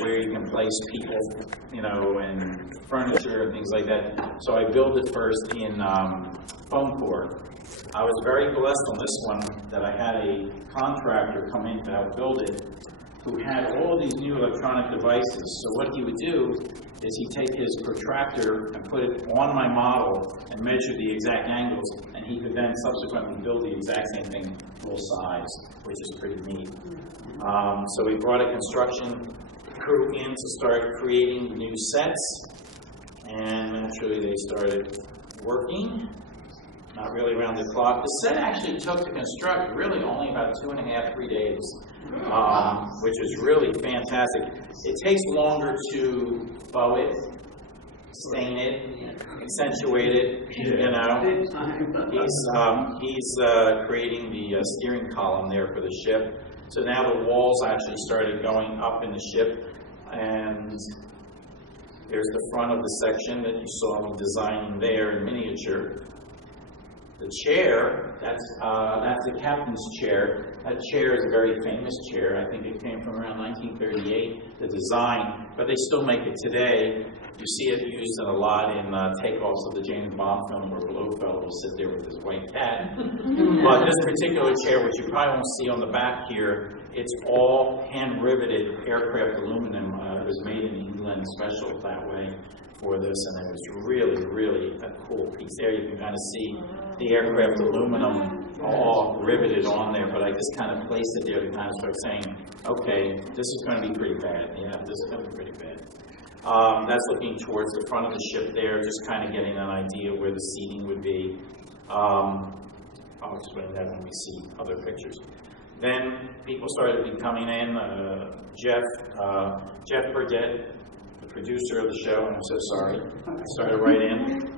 Where you can place people, and furniture and things like that. So I built it first in foam core. I was very blessed on this one that I had a contractor come in to help build it who had all these new electronic devices. So what he would do is he'd take his protractor and put it on my model and measure the exact angles, and he could then subsequently build the exact same thing full size, which is pretty neat. So we brought a construction crew in to start creating the new sets, and naturally they started working, not really around the clock. The set actually took to construct really only about 2.5, 3 days, which is really fantastic. It takes longer to bow it, stain it, accentuate it, He's creating the steering column there for the ship. So now the walls actually started going up in the ship, and there's the front of the section that you saw me designing there in miniature. The chair, that's the captain's chair. That chair is a very famous chair. I think it came from around 1938, the design, but they still make it today. You see it used a lot in takeoffs of the James Bond film where Blofeld will sit there with his white cat. But this particular chair, which you probably won't see on the back here, it's all hand-riveted aircraft aluminum. It was made in England special that way for this, and it was really, really a cool piece there. You can kind of see the aircraft aluminum all riveted on there, but I just kind of placed it there to kind of start saying, okay, this is going to be pretty bad. Yeah, this is going to be pretty bad. That's looking towards the front of the ship there, just kind of getting an idea where the seating would be. I'll explain that when we see other pictures. Then people started coming in. Jeff Burdett, the producer of the show, I'm so sorry, started right in.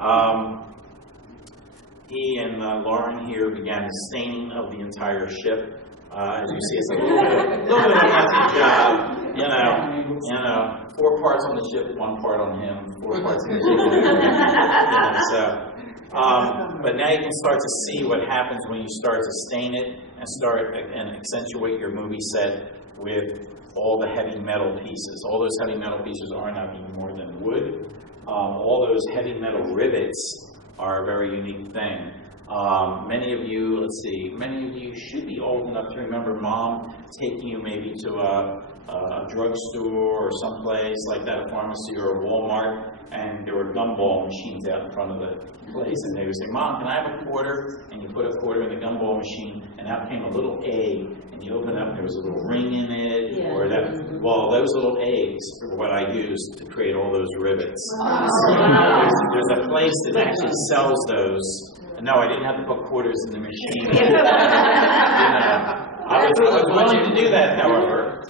He and Lauren here began the staining of the entire ship. As you see, it's a little bit of a messy job. You know, 4 parts on the ship, 1 part on him, 4 parts on the ship. But now you can start to see what happens when you start to stain it and start and accentuate your movie set with all the heavy metal pieces. All those heavy metal pieces are nothing more than wood. All those heavy metal rivets are a very unique thing. Many of you should be old enough to remember Mom taking you maybe to a drugstore or someplace like that, a pharmacy or a Walmart, and there were gumball machines out in front of the place, and they would say, Mom, can I have a quarter? And you put a quarter in the gumball machine, and out came a little egg, and you open it up, and there was a little ring in it, well, those little eggs are what I used to create all those rivets. There's a place that actually sells those. No, I didn't have to put quarters in the machine. I was willing to do that, however.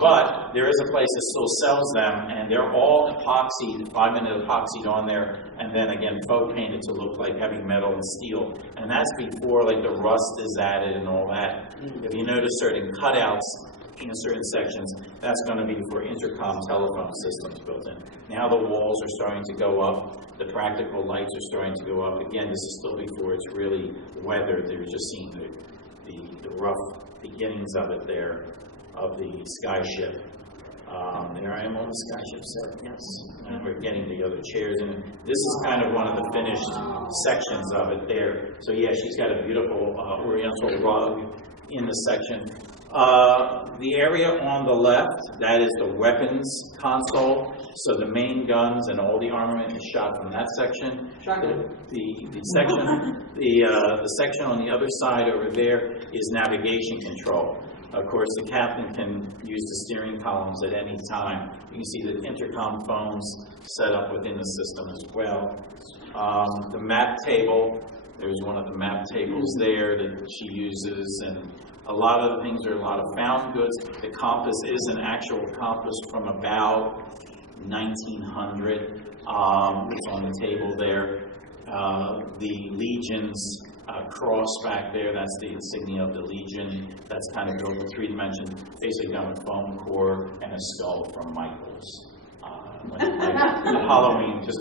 But there is a place that still sells them, and they're all epoxied, 5-minute epoxied on there, and then again faux painted to look like heavy metal and steel. And that's before like the rust is added and all that. If you notice certain cutouts in certain sections, that's going to be for intercom telephone systems built in. Now the walls are starting to go up. The practical lights are starting to go up. Again, this is still before it's really weathered. They're just seeing the rough beginnings of it there, of the skyship. There I am on the skyship set, yes. And we're getting the other chairs in. This is kind of one of the finished sections of it there. So yeah, she's got a beautiful oriental rug in the section. The area on the left, that is the weapons console. So the main guns and all the armament is shot from that section. The section on the other side over there is navigation control. Of course, the captain can use the steering columns at any time. You can see the intercom phones set up within the system as well. The map table, there's one of the map tables there that she uses, and a lot of the things are a lot of found goods. The compass is an actual compass from about 1900. It's on the table there. The Legion's cross back there, that's the insignia of the Legion. That's kind of built in 3 dimensions, basically done with foam core and a skull from Michael's. Halloween, just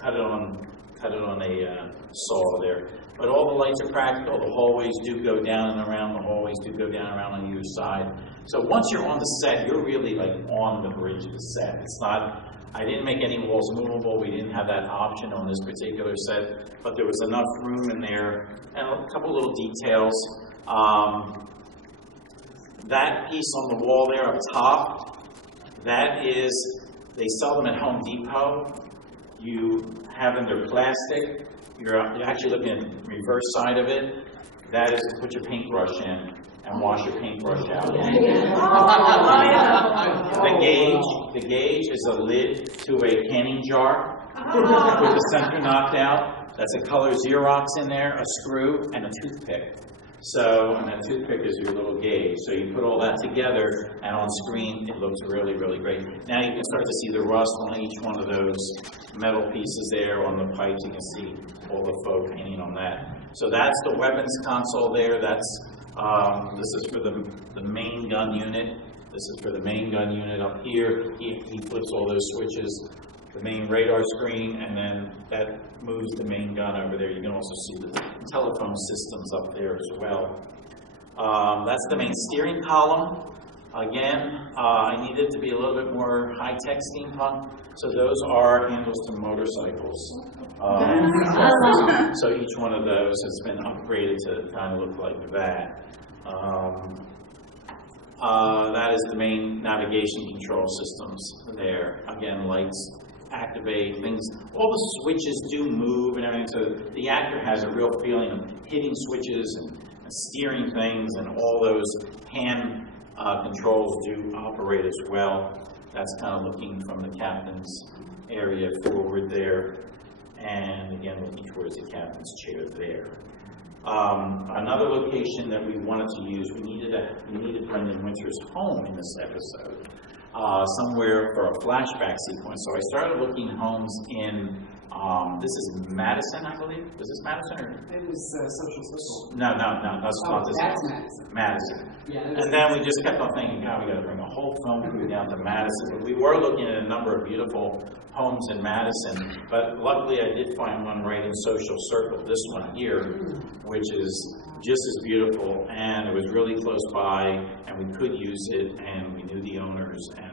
cut it on cut it on a saw there. But all the lights are practical. The hallways do go down and around. The hallways do go down and around on either side. So once you're on the set, you're really like on the bridge of the set. It's not. I didn't make any walls movable. We didn't have that option on this particular set, but there was enough room in there and a couple little details. That piece on the wall there up top, that is, they sell them at Home Depot. You have them, they're plastic. You're actually looking at the reverse side of it. That is to put your paintbrush in and wash your paintbrush out. The gauge is a lid to a canning jar with the center knocked out. That's a color Xerox in there, a screw, and a toothpick. So, and that toothpick is your little gauge. So you put all that together, and on screen, it looks really, really great. Now you can start to see the rust on each one of those metal pieces there on the pipes. You can see all the faux painting on that. So that's the weapons console there. That's this is for the main gun unit. This is for the main gun unit up here. He flips all those switches, the main radar screen, and then that moves the main gun over there. You can also see the telephone systems up there as well. That's the main steering column. Again, I needed to be a little bit more high-tech steampunk, so those are handles to motorcycles. So each one of those has been upgraded to kind of look like that. That is the main navigation control systems there. Again, lights activate, things, all the switches do move and everything, so the actor has a real feeling of hitting switches and steering things, and all those hand controls do operate as well. That's kind of looking from the captain's area forward there, and again looking towards the captain's chair there. Another location that we wanted to use, we needed Brendan Winter's home in this episode, somewhere for a flashback sequence. So I started looking homes in, this is Madison, I believe. Was this Madison or? It was Social Circle. No, that's not this. That's Madison. Madison. Yeah, and then we just kept on thinking, God, we got to bring a whole film crew down to Madison. But we were looking at a number of beautiful homes in Madison, but luckily I did find one right in Social Circle, this one here, which is just as beautiful, and it was really close by, and we could use it, and we knew the owners, and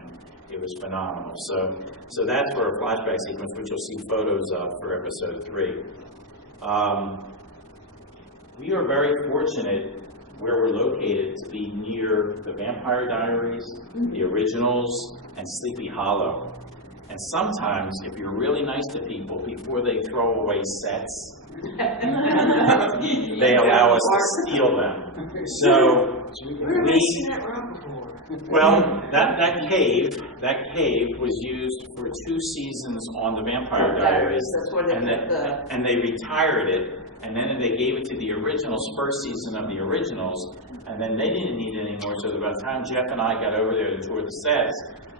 it was phenomenal. So that's for a flashback sequence, which you'll see photos of for episode 3. We are very fortunate where we're located to be near the Vampire Diaries, the originals, and Sleepy Hollow. And sometimes, if you're really nice to people, before they throw away sets, they allow us to steal them. So that cave was used for 2 seasons on the Vampire Diaries, and they retired it, and then they gave it to the originals, first season of the originals, and then they didn't need it anymore. So by the time Jeff and I got over there to tour the sets,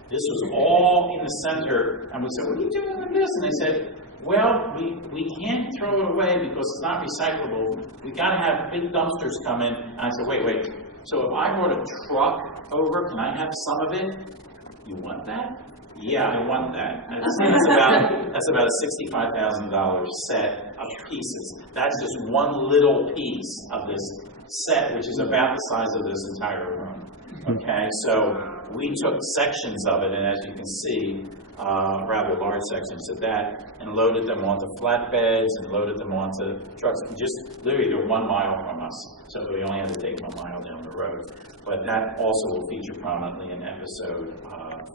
this was all in the center, and we said, "What are you doing with this?" And they said, "Well, we can't throw it away because it's not recyclable. We got to have big dumpsters come in." And I said, wait. So if I brought a truck over, can I have some of it? You want that? Yeah, I want that. That's about a $65,000 set of pieces. That's just one little piece of this set, which is about the size of this entire room. Okay, so we took sections of it, and as you can see, rather large sections of that, and loaded them onto flatbeds and loaded them onto trucks. Just literally, they're 1 mile from us, so we only had to take 1 mile down the road. But that also will feature prominently in episode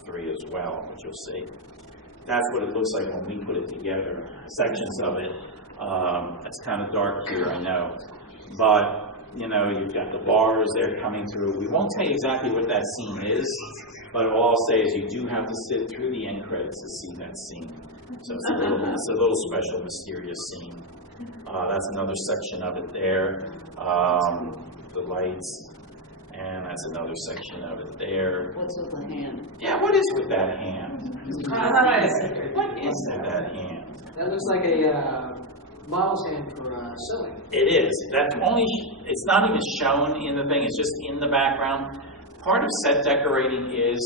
3 as well, which you'll see. That's what it looks like when we put it together. Sections of it. It's kind of dark here, I know, but you know, you've got the bars there coming through. We won't tell you exactly what that scene is, but all I'll say is you do have to sit through the end credits to see that scene. So it's a little special, mysterious scene. That's another section of it there. The lights, and that's another section of it there. What's with the hand? Yeah, what is with that hand? What is that hand? That looks like a model's hand for sewing. It is. That's only. It's not even shown in the thing. It's just in the background. Part of set decorating is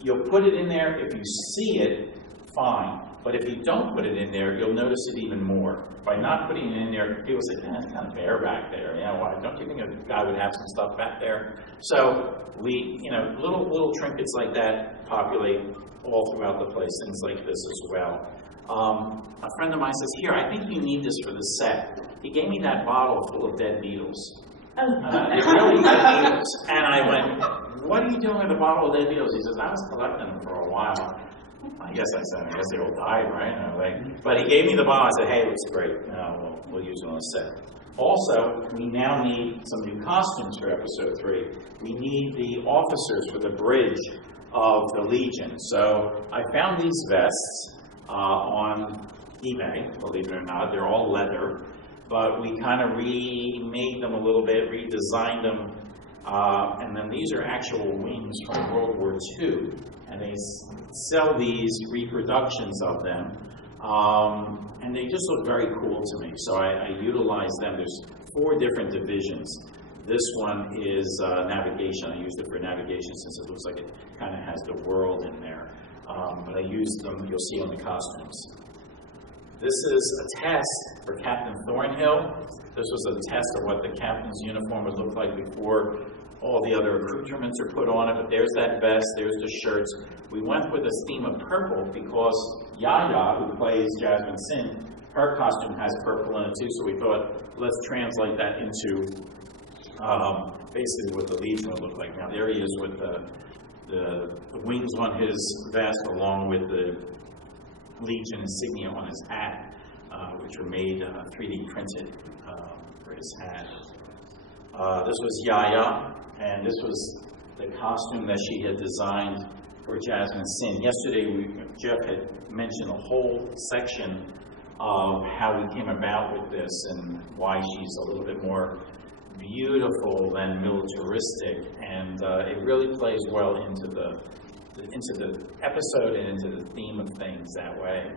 you'll put it in there. If you see it, fine. But if you don't put it in there, you'll notice it even more. By not putting it in there, people say, it's kind of bare back there. Why? Don't you think a guy would have some stuff back there? So we, little trinkets like that populate all throughout the place, things like this as well. A friend of mine says, here, I think you need this for the set. He gave me that bottle full of dead beetles. They're really dead beetles. And I went, what are you doing with a bottle of dead beetles? He says, I was collecting them for a while. I guess they all died, right? But he gave me the bottle. I said, hey, it looks great. We'll use it on the set. Also, we now need some new costumes for episode 3. We need the officers for the bridge of the Legion. So I found these vests on eBay, believe it or not. They're all leather, but we kind of remade them a little bit, redesigned them, and then these are actual wings from World War II. And they sell these reproductions of them, and they just look very cool to me. So I utilize them. There's 4 different divisions. This one is navigation. I used it for navigation since it looks like it kind of has the world in there. But I used them, you'll see on the costumes. This is a test for Captain Thornhill. This was a test of what the captain's uniform would look like before all the other accoutrements are put on it, but there's that vest, there's the shirts. We went with this theme of purple because Yaya, who plays Jasmine Sin, her costume has purple in it too, so we thought, let's translate that into basically what the Legion would look like. Now there he is with the wings on his vest along with the Legion insignia on his hat, which were made 3D printed for his hat. This was Yaya, and this was the costume that she had designed for Jasmine Sin. Yesterday, Jeff had mentioned a whole section of how we came about with this and why she's a little bit more beautiful than militaristic, and it really plays well into the episode and into the theme of things that way.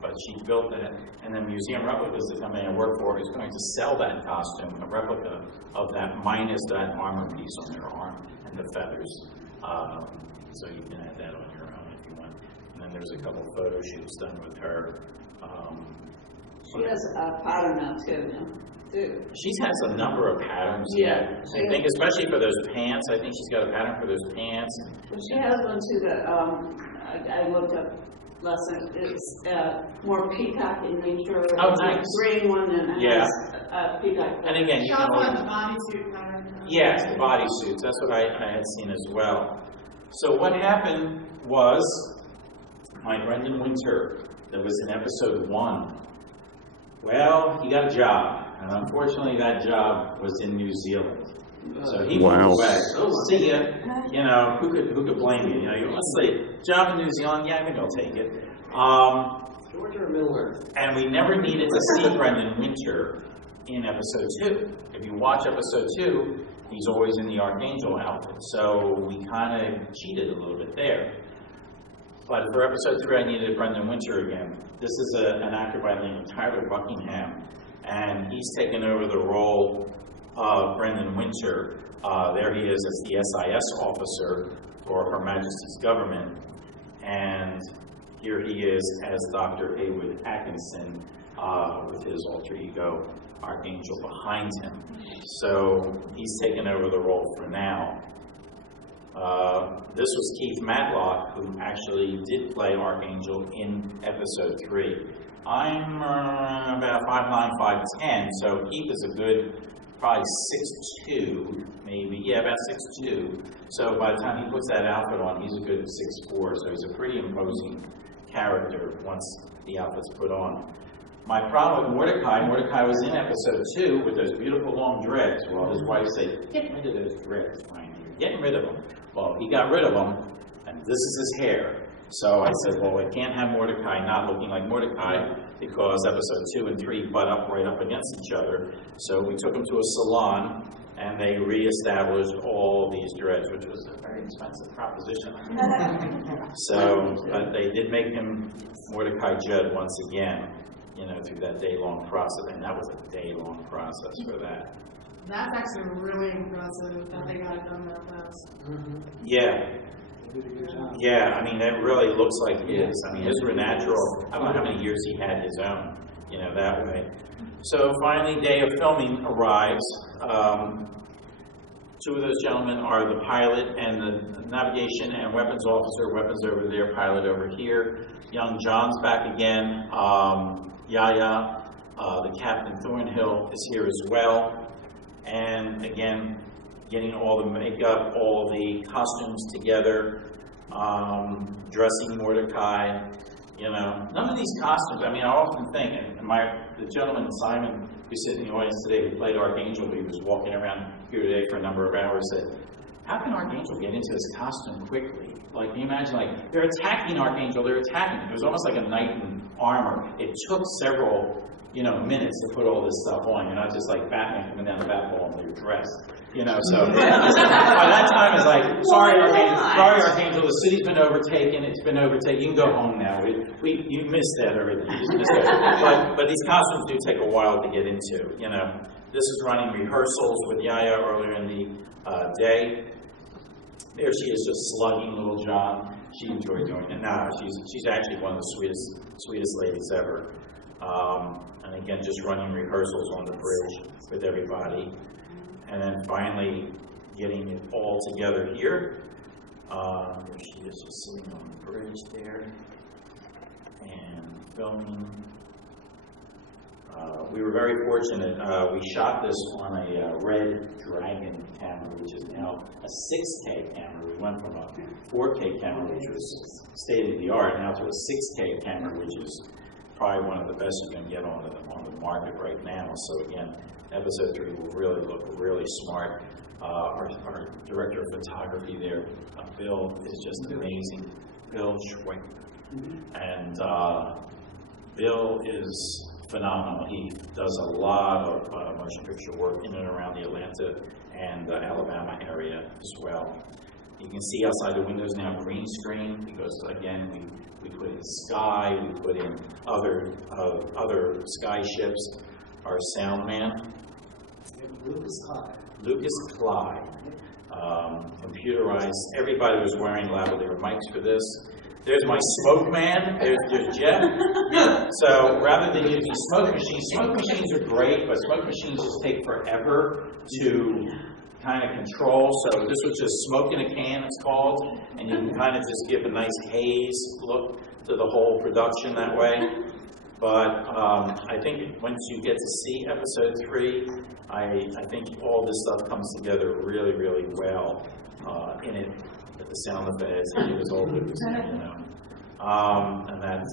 But she built that, and then Museum Replicas, the company I work for, is going to sell that costume, a replica of that minus that armor piece on their arm and the feathers. So you can add that on your own if you want. And then there's a couple photo shoots done with her. She has a pattern now too. She has a number of patterns. Yeah. I think especially for those pants. I think she's got a pattern for those pants. Well, she has one too that I looked up last night. It's more peacock in nature. Oh, it's nice. A green one and it has peacock. And again, you She also can has the bodysuit pattern. yes, the bodysuits. That's what I had seen as well. So what happened was my Brendan Winter that was in episode 1. Well, he got a job, and unfortunately that job was in New Zealand. So he moved away. Oh, see ya. Who could blame you? Let's say, job in New Zealand, yeah, I think I'll take it. George or Miller? And we never needed to see Brendan Winter in episode 2. If you watch episode 2, he's always in the Archangel outfit. So we kind of cheated a little bit there. But for episode 3, I needed Brendan Winter again. This is an actor by the name of Tyler Buckingham, and he's taken over the role of Brendan Winter. There he is as the SIS officer for Her Majesty's government, and here he is as Dr. Haywood Atkinson with his alter ego Archangel behind him. So he's taken over the role for now. This was Keith Matlock, who actually did play Archangel in episode 3. I'm about 5'9", 5'10", so Keith is a good, probably 6'2", maybe. Yeah, about 6'2". So by the time he puts that outfit on, he's a good 6'4", so he's a pretty imposing character once the outfit's put on. My problem with Mordecai was in episode 2 with those beautiful long dreads. Well, his wife said, get rid of those dreads, Ryan. You're getting rid of them. Well, he got rid of them, and this is his hair. So I said, well, I can't have Mordecai not looking like Mordecai because episode 2 and 3 butt up right up against each other. So we took him to a salon, and they reestablished all these dreads, which was a very expensive proposition. But they did make him Mordecai Judd once again, through that day-long process, and that was a day-long process for that. That's actually really impressive that they got it done that fast. Yeah. did a good job. Yeah, I mean, it really looks like his. I mean, his were natural. I don't know how many years he had his own, that way. So finally, day of filming arrives. Two of those gentlemen are the pilot and the navigation and weapons officer. Weapons over there, pilot over here. Young John's back again. Yaya, the Captain Thornhill is here as well. And again, getting all the makeup, all the costumes together, dressing Mordecai. None of these costumes. I mean, I often think, and the gentleman Simon, who's sitting in the audience today, who played Archangel, who was walking around here today for a number of hours, said, "How can Archangel get into this costume quickly? Like, can you imagine? Like, they're attacking Archangel. They're attacking. It was almost like a knight in armor. It took several, minutes to put all this stuff on. You're not just like Batman coming down the Batball and you're dressed." So by that time it's like, sorry Archangel, the city's been overtaken, it's been overtaken, you can go home now. You missed that already. You just missed that. But these costumes do take a while to get into, This is running rehearsals with Yaya earlier in the day. There she is, just slugging little John. She enjoyed doing it. No, she's actually one of the sweetest ladies ever. And again, just running rehearsals on the bridge with everybody. And then finally getting it all together here. There she is, just sitting on the bridge there and filming. We were very fortunate. We shot this on a Red Dragon camera, which is now a 6K camera. We went from a 4K camera, which was state-of-the-art, now to a 6K camera, which is probably one of the best you can get on the market right now. So again, episode 3 will really look really smart. Our director of photography there, Bill, is just amazing. Bill Schweik. And Bill is phenomenal. He does a lot of motion picture work in and around the Atlanta and the Alabama area as well. You can see outside the windows now green screen because again we put in sky, we put in other sky ships. Our sound man, Lucas Clyde, computerized. Everybody was wearing lavalier mics for this. There's my smoke man. There's Jeff. So rather than using smoke machines are great, but smoke machines just take forever to kind of control. So this was just smoke in a can, it's called, and you can kind of just give a nice haze look to the whole production that way. But I think once you get to see episode 3, I think all this stuff comes together really, really well in it. With the sound effects, it was all good, and that's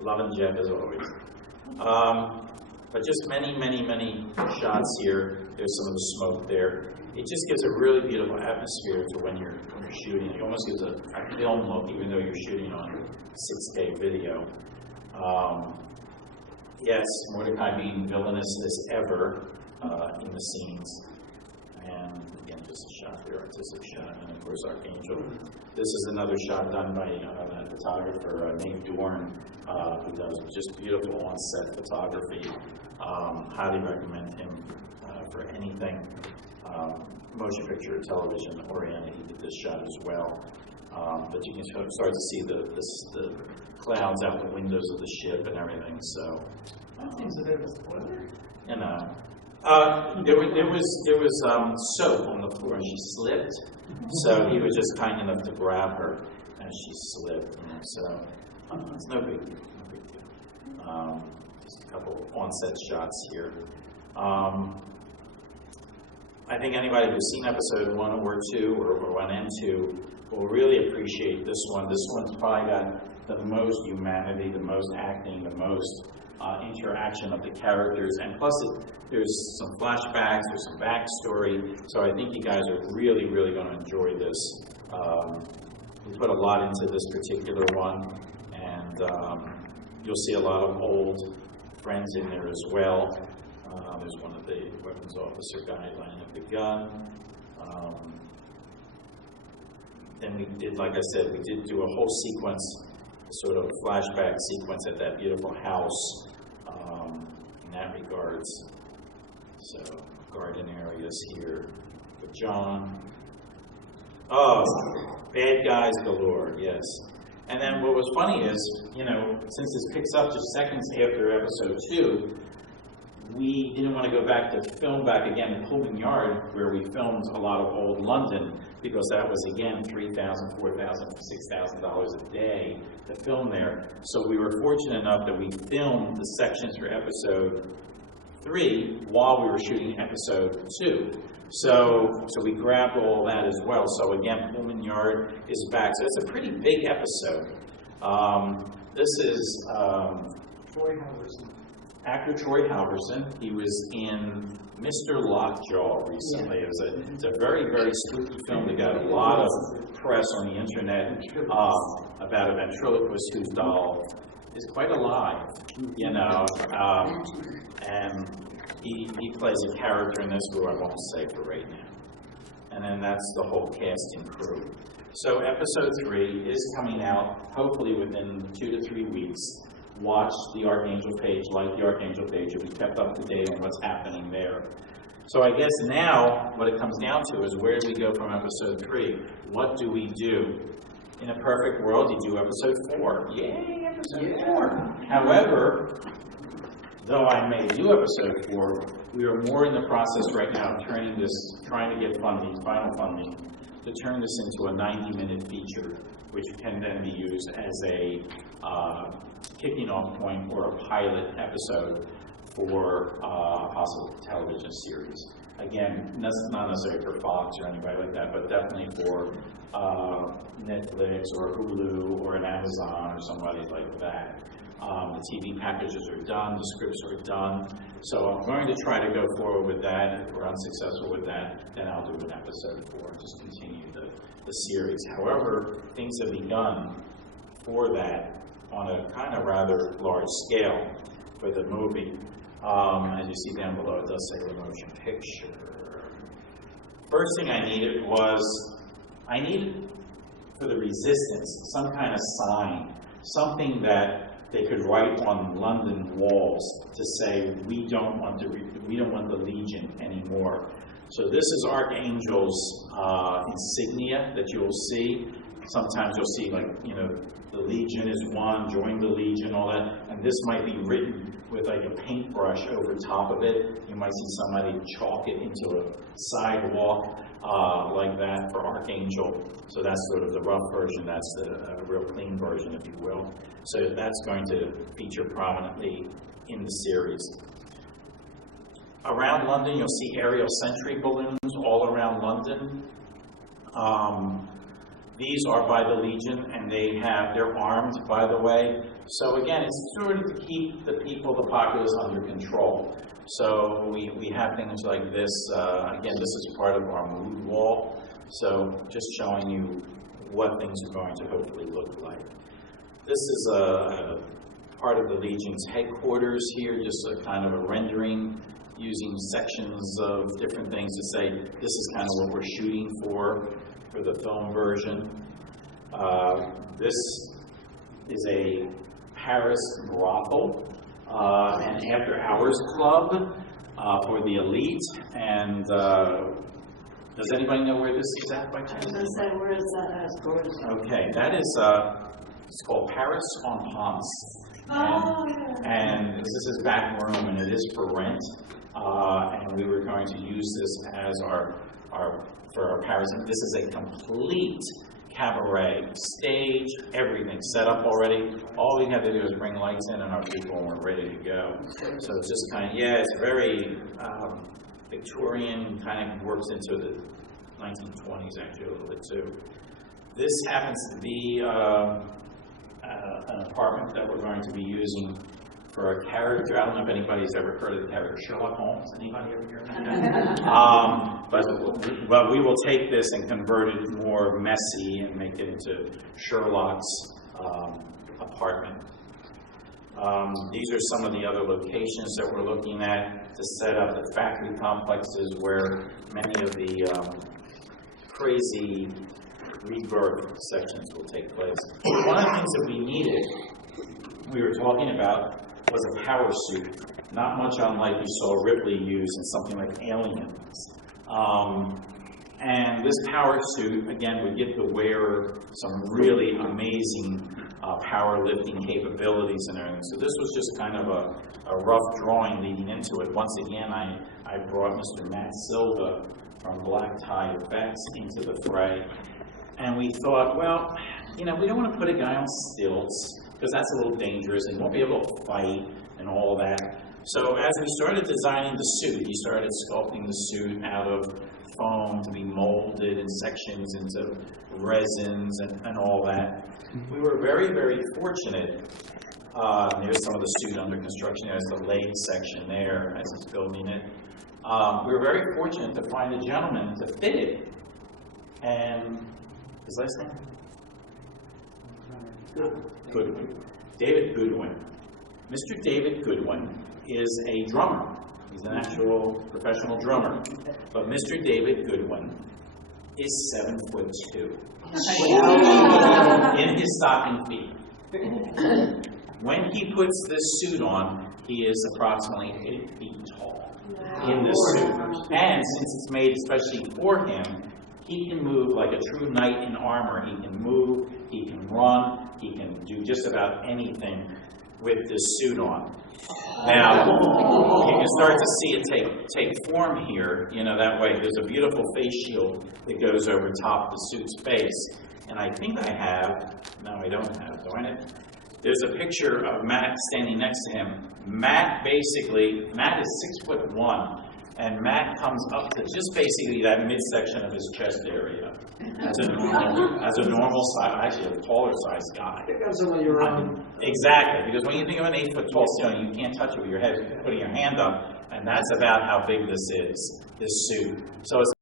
loving Jeff as always. But just many shots here. There's some of the smoke there. It just gives a really beautiful atmosphere to when you're shooting. It almost gives a film look, even though you're shooting on 6K video. Yes, Mordecai being villainous as ever in the scenes. And again, just a shot there, artistic shot, and of course Archangel. This is another shot done by a photographer, Nate Dorn, who does just beautiful on-set photography. Highly recommend him for anything motion picture, television oriented. He did this shot as well. But you can start to see the clouds out the windows of the ship and everything. So That seems a bit of a spoiler. There was soap on the floor and she slipped. So he was just kind enough to grab her and she slipped. So it's no big deal. Just a couple on-set shots here. I think anybody who's seen episode 1 or 2 or 1 and 2 will really appreciate this one. This one's probably got the most humanity, the most acting, the most interaction of the characters, and plus there's some flashbacks, there's some backstory, so I think you guys are really, really going to enjoy this. We put a lot into this particular one, and you'll see a lot of old friends in there as well. There's one of the weapons officer guy lining up the gun. Then we did, like I said, we did do a whole sequence, sort of flashback sequence at that beautiful house in that regards. So garden areas here with John. Oh, bad guys galore, yes. And then what was funny is, since this picks up just seconds after episode 2, we didn't want to go back to film back again in Pullman Yard, where we filmed a lot of old London, because that was, again, $3,000, $4,000, $6,000 a day to film there. So we were fortunate enough that we filmed the sections for episode 3 while we were shooting episode 2. So we grabbed all that as well. So again, Pullman Yard is back. So it's a pretty big episode. This is Troy Halverson. actor Troy Halverson. He was in Mr. Lockjaw recently. It's a very, very spooky film that got a lot of press on the internet about a ventriloquist whose doll is quite alive, and he plays a character in this who I won't say for right now. And then that's the whole cast and crew. So episode 3 is coming out hopefully within 2 to 3 weeks. Watch the Archangel page, like the Archangel page, you'll be kept up to date on what's happening there. So I guess now what it comes down to is, where do we go from episode 3? What do we do? In a perfect world, you do episode 4. Yay, episode 4. However, though I may do episode 4, we are more in the process right now of trying to get funding, final funding, to turn this into a 90-minute feature, which can then be used as a kicking off point or a pilot episode for a possible television series. Again, that's not necessarily for Fox or anybody like that, but definitely for Netflix or Hulu or an Amazon or somebody like that. The TV packages are done, the scripts are done. So I'm going to try to go forward with that. If we're unsuccessful with that, then I'll do an episode 4 and just continue the series. However, things have begun for that on a kind of rather large scale for the movie. As you see down below, it does say the motion picture. First thing I needed for the resistance, some kind of sign, something that they could write on London walls to say, we don't want the Legion anymore. So this is Archangel's insignia that you'll see. Sometimes you'll see, the Legion is one, join the Legion, all that. And this might be written with a paintbrush over top of it. You might see somebody chalk it into a sidewalk like that for Archangel. So that's sort of the rough version. That's the real clean version, if you will. So that's going to feature prominently in the series. Around London, you'll see aerial sentry balloons all around London. These are by the Legion, and they're armed, by the way. So again, it's sort of to keep the populace under control. So we have things like this. Again, this is part of our mood wall. So just showing you what things are going to hopefully look like. This is a part of the Legion's headquarters here, just a kind of a rendering using sections of different things to say this is kind of what we're shooting for the film version. This is a Paris brothel, an after-hours club for the elite. And does anybody know where this is at by chance? I was going to say, where is that at, Gordon? Okay, that is, it's called Paris en Pence. And this is back room, and it is for rent. And we were going to use this as for our Paris. This is a complete cabaret, stage, everything set up already. All we have to do is bring lights in and our people, and we're ready to go. So it's just kind of, it's very Victorian, kind of works into the 1920s actually a little bit too. This happens to be an apartment that we're going to be using for a character. I don't know if anybody's ever heard of the character Sherlock Holmes. Anybody ever heard of that? But we will take this and convert it more messy and make it into Sherlock's apartment. These are some of the other locations that we're looking at to set up the factory complexes where many of the crazy rebirth sections will take place. One of the things that we needed, we were talking about, was a power suit, not much unlike you saw Ripley use in something like Aliens. And this power suit, again, would give the wearer some really amazing powerlifting capabilities and everything. So this was just kind of a rough drawing leading into it. Once again, I brought Mr. Matt Silva from Black Tie Effects into the fray. And we thought, well, we don't want to put a guy on stilts, because that's a little dangerous, and he won't be able to fight and all that. So as we started designing the suit, he started sculpting the suit out of foam to be molded in sections into resins and all that. We were very, very fortunate. There's some of the suit under construction. There's the leg section there as he's building it. We were very fortunate to find a gentleman to fit it. And his last name? Goodwin. David Goodwin. Mr. David Goodwin is a drummer. He's an actual professional drummer. But Mr. David Goodwin is 7'2" in his stocking feet. When he puts this suit on, he is approximately 8 feet tall in this suit. And since it's made especially for him, he can move like a true knight in armor. He can move, he can run, he can do just about anything with this suit on. Now, you can start to see it take form here, that way. There's a beautiful face shield that goes over top of the suit's face. And I think I have, no, I don't have, do I? There's a picture of Matt standing next to him. Matt is 6'1", and Matt comes up to just basically that midsection of his chest area. As a normal size, actually a taller sized guy. Because of your own. Exactly, because when you think of an 8 foot tall ceiling, you can't touch it with your head, putting your hand up, and that's about how big this is, this suit. So it's